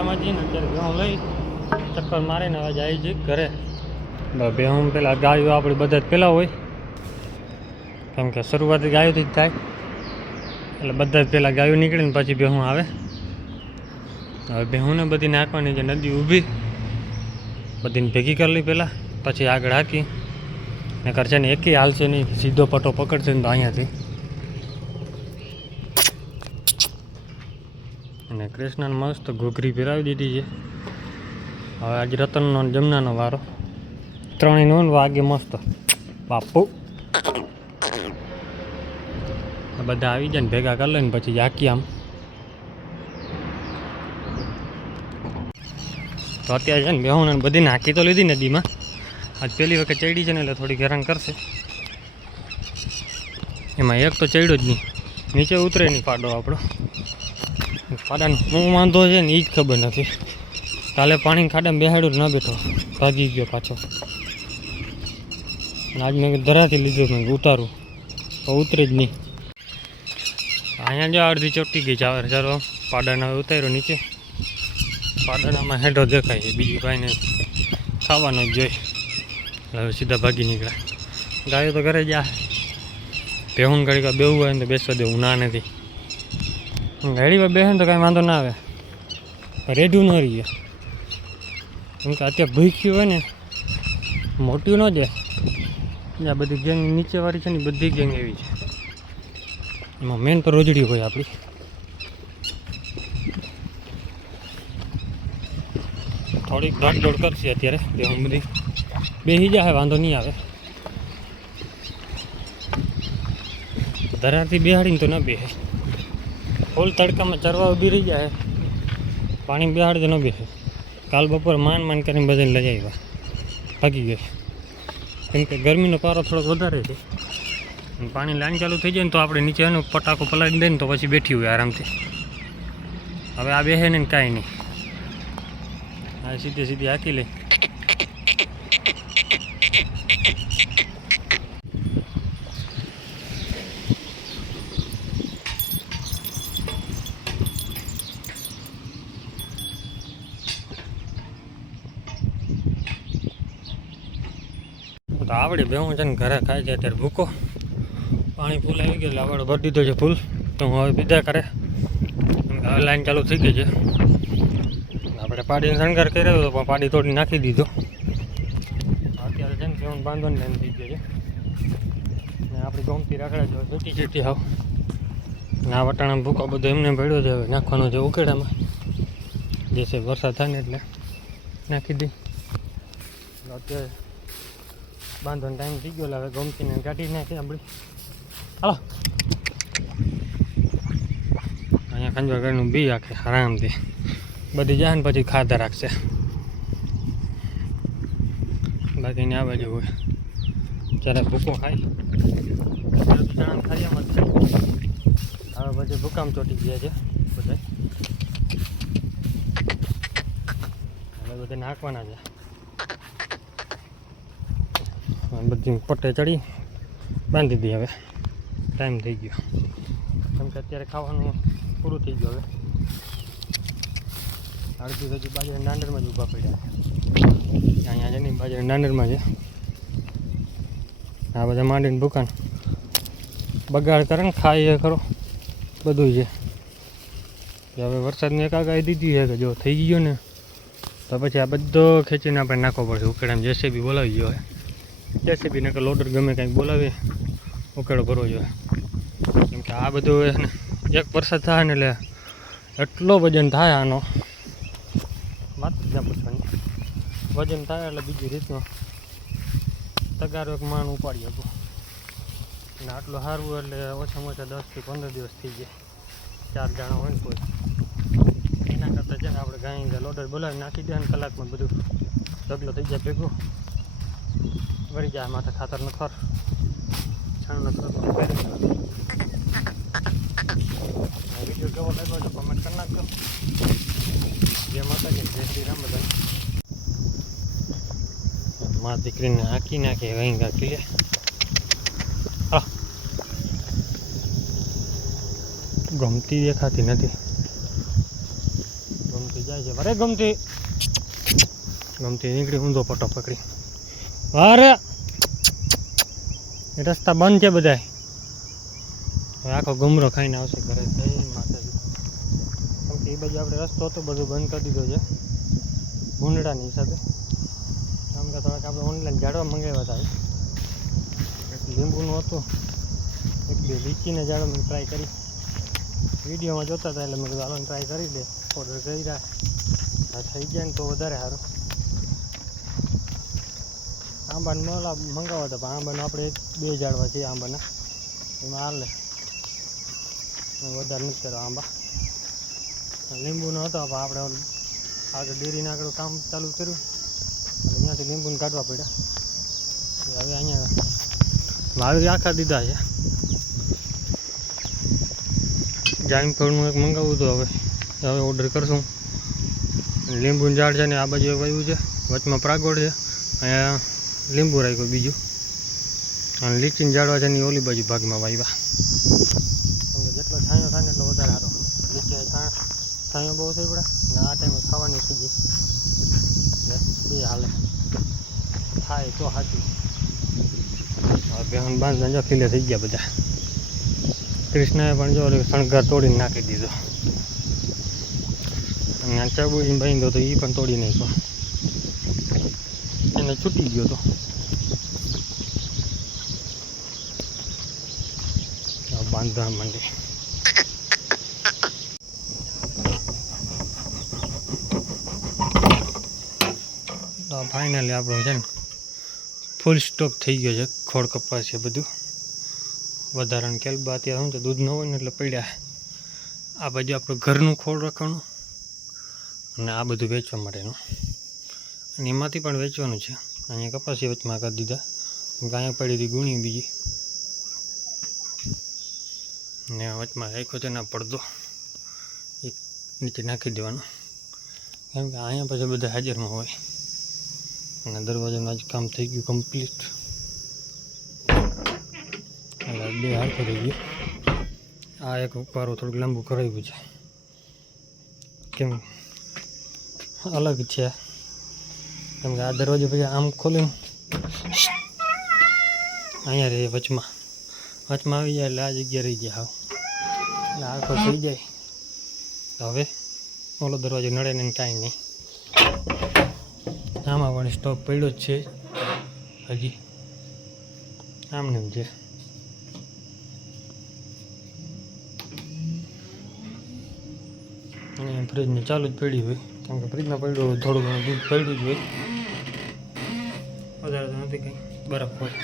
ખેતરામાં જઈને અત્યારે ઘઉં લઈ ચક્કર મારીને હવે જાય છે ઘરે. ભેહું પેલા ગાયો આપણે બધા જ પેલા હોય, કેમ કે શરૂઆત ગાયોથી જ થાય, એટલે બધા જ પહેલાં ગાયો નીકળીને પછી ભેહું આવે. હવે ભેહુંને બધી નાખવાની જે નદી ઊભી બધીને ભેગી કરી લઈ પહેલાં, પછી આગળ હાકી ને કરશે ને એકેય હાલશે નહીં, સીધો પટ્ટો પકડશે ને તો અહીંયાથી. અને કૃષ્ણને મસ્ત ઘૂઘરી પહેરાવી દીધી છે. હવે આજે રતનનો જમનાનો વારો, ત્રણેયનો વાગે મસ્ત બાપુ. બધા આવી જાય ને ભેગા કરી લે ને પછી યાકી આમ. તો અત્યારે છે ને બેહું બધી નાખી તો લીધી નદીમાં, આજ પહેલી વખત ચડી છે ને એટલે થોડીક હેરાન કરશે. એમાં એક તો ચડ્યો જ નહીં, નીચે ઉતરે નહીં પાડો આપણો. પાડાનો શું વાંધો છે ને એ જ ખબર નથી. કાલે પાણી ખાડામાં બેહાડ્યું ના બેઠો, ભાગી ગયો પાછો. આજ મેં ધરાથી લીધો, મેં ઉતારું તો ઉતરે જ નહીં. અહીંયા જો અડધી ચોટી ગઈ ચાવર ચાલો પાડાના ઉતાર્યો નીચે. પાડાનામાં હેઠો દેખાય છે, બીજું કાંઈ નહીં, ખાવાનો જ જોઈ. હવે સીધા ભાગી નીકળ્યા. ગાયો તો ઘરે જા, ભેહું ઘડીક બેવું હોય ને તો બેસવા દેવું ના નથી. ગાડીમાં બેસે ને તો કાંઈ વાંધો ના આવે, રેઢું ન રહીએ. કેમ કે અત્યારે ભૂખ્યું હોય ને મોટી ન જાય. આ બધી ગેંગ નીચેવાળી છે ને બધી ગેંગ એવી છે. એમાં મેન તો રોજડી હોય આપણી. થોડીક ભાગદોડ કરશે અત્યારે, ભેહું બધી બેસી જાય, વાંધો નહીં આવે. ધરાથી બેહાડીને તો ન બેસે, ફૂલ તડકામાં ચરવા ઊભી રહી જાય, પાણી બેહાડે તો ન બેસે. કાલ બપોર માંડ કરીને બધાને લઈ આવ્યા, ભાગી ગઈ. કેમ કે ગરમીનો પારો થોડોક વધારે છે, પાણી લાઈન ચાલુ થઈ જાય ને તો આપણે નીચે એનો પટાકો પલાળી દઈએ ને તો પછી બેઠી હોય આરામથી. હવે આ બેસે ને કાંઈ નહીં, આ સીધી સીધી હાકી લે. તો આવડે ભેહું છે ને ઘરે ખાય છે અત્યારે ભૂકો. પાણી ફૂલ આવી ગયું, આવડે ભરી દીધો છે ફૂલ. તો હું હવે પીધા કરે, હવે લાઈન ચાલુ થઈ ગઈ છે. આપણે પાડીને શણગાર કર્યો હતો પણ પાડી તોડી નાખી દીધો. અત્યારે છે ને ભેહું બાંધવાની લાઈન થઈ ગયો છે ને આપણી ગમતી રાખડા જો છૂટી છૂટી હાવ. ના વટાણા ભૂકો બધો એમને પડ્યો છે, હવે નાખવાનો છે ઉકેડામાં. જે છે વરસાદ થાય ને એટલે નાખી દઈ. અત્યારે બાંધવાનો ટાઈમ થઈ ગયો, હવે ગમતીને કાઢી નાખી આપણી. હાલો અહીંયા ખંજવા કરીને બી રાખે આરામથી, બધી જાય ને પછી ખાધા રાખશે. બાકીને આ બાજુ હોય જ્યારે ભૂકો ખાય ચણા ખાઈ એમ જ છે. હવે પછી ભૂકામ ચોટી ગયા છે બધા, હવે બધા નાખવાના છે. બધી પટ્ટે ચડી બાંધી દઈએ. હવે ટાઈમ થઈ ગયો, કેમ કે અત્યારે ખાવાનું પૂરું થઈ ગયું. હવે અડધી હજી બાજરી દાંડરમાં જ ઊભા પડ્યા છે. અહીંયા જઈને બાજરી દાંડરમાં છે. આ બધા માંડીને દુકાન બગાડ કરે ને ખાઈએ ખરો બધું છે. હવે વરસાદની એક આગાહી દીધી છે કે જો થઈ ગયો ને તો પછી આ બધો ખેંચીને આપણે નાખવો પડશે ઉકેડામાં. જેસીબી બોલાવી ગયો હોય, જેસીબી ને કે લોડર ગમે કાંઈક બોલાવીએ, ઉકેડો કરવો જોઈએ. કેમ કે આ બધું એક વરસાદ થાય ને એટલે એટલો વજન થાય આનો, વાત જ્યાં પૂછવાની. વજન થાય એટલે બીજી રીતનો તગારો એક માન ઉપાડી શકું. અને આટલું સારવું એટલે ઓછામાં ઓછા 10 થી 15 દિવસ થઈ જાય. 4 જણા હોય ને કોઈ. એના કરતાં છે ને આપણે ગાય લોડર બોલાવી નાખી દે ને કલાકમાં બધું ઢગલો થઈ જાય ભેગું. વળી જાય માથે ખાતર ન ખર છાણ ન ખર. વિડીયો કેવો લાગ્યો તો કમેન્ટ કરી નાખજો. જય માતાજી, જય શ્રી રામ. બધા મા દીકરીને હાંકી નાખે કંઈ કાંકી લે. ગમતી દેખાતી નથી, ગમતી જાય છે વરે ગમતી નીકળી ઊંધો પટ્ટો પકડી અરે એ રસ્તા બંધ છે બધાય હવે આખો ગુમરો ખાઈને આવશે ઘરે જઈ માતાજી કેમ કે એ બાજુ આપણે રસ્તો હતો બધું બંધ કરી દીધો છે ભૂંડડાની હિસાબે કેમ કે થોડાક આપણે ઓનલાઈન ઝાડવા મંગાવ્યા હતા એક લીંબુનું હતું એક બે લીચીને ઝાડવા મેં ટ્રાય કરી વિડીયોમાં જોતા હતા એટલે મેં કીધું હાલો ટ્રાય કરી દે ઓર્ડર કરી રહ્યા આ થઈ જાય ને તો વધારે સારું આંબાને નોલા મંગાવવા હતા પણ આંબાનું આપણે એક બે ઝાડવા છે આંબાના એમાં હાલે વધારે નથી કરવા આંબા લીંબુનો હતો પણ આપણે આગળ ડેરીને આગળ કામ ચાલુ કર્યું અને ત્યાંથી લીંબુને કાઢવા પડ્યા હવે અહીંયા વાવી આખા દીધા છે જામફળનું એક મંગાવવું હતું હવે ઓર્ડર કરશું લીંબુનું ઝાડ છે ને આ બાજુ વાવ્યું છે વચમાં પ્રાગોળ છે અહીંયા લીંબુ રાખ્યું બીજું અને લીચીને ઝાડવા છે ને ઓલી બાજુ ભાગમાં વાવ્યા કેમ કે જેટલો છાંયો થાય ને એટલો વધારે સારો લીચી છાંયો બહુ થઈ પડે ને આ ટાઈમે ખાવાની થઈ ગઈ એટલે બે હાલે થાય તો સાચું બેહન બાંધને જો ખીલે થઈ ગયા બધા કૃષ્ણએ પણ જો શણગાર તોડીને નાખી દીધો અને આ ચાબુજીને બાંધ્યો તો એ પણ તોડી નાખ્યો એને છૂટી ગયો તો બાંધવા માંડી તો ફાઇનલી આપણું છે ને ફૂલ સ્ટોક થઈ ગયો છે ખોળ કપાસ છે બધું વધારાનું કેલબા અત્યારે શું છે દૂધ ન હોય ને એટલે પડ્યા આ બાજુ આપણું ઘરનું ખોળ રાખવાનું અને આ બધું વેચવા માટેનું અને એમાંથી પણ વેચવાનું છે અહીંયા કપાસી વચમાં કરી દીધા કેમ કે અહીંયા પડી હતી ગુણી બીજી ને વચમાં રાખ્યો છે ને પડદો એક નીચે નાખી દેવાનો કેમ કે અહીંયા પછી બધા હાજરમાં હોય અને દરવાજાનું આજ કામ થઈ ગયું કમ્પ્લીટ એટલે બે હારખો થઈ ગયો આ એક ઉપારો થોડુંક લાંબુ કરાવ્યું છે કેમ અલગ છે કેમ કે આ દરવાજો પછી આમ ખોલીને અહીંયા રહે વચમાં આવી જાય એટલે આ જગ્યા રહી જાય હાવ એટલે આખો થઈ જાય હવે ઓલો દરવાજો નડે ને કાંઈ નહીં આમાં પણ સ્ટોક પડ્યો જ છે હજી આમને એમ છે અહીંયા ફ્રીજને ચાલુ જ પડી હોય કેમ કે ફ્રીજમાં પડ્યું થોડું ઘણું દૂધ પડ્યું જ હોય વધારે તો નથી કંઈ બરફ હોય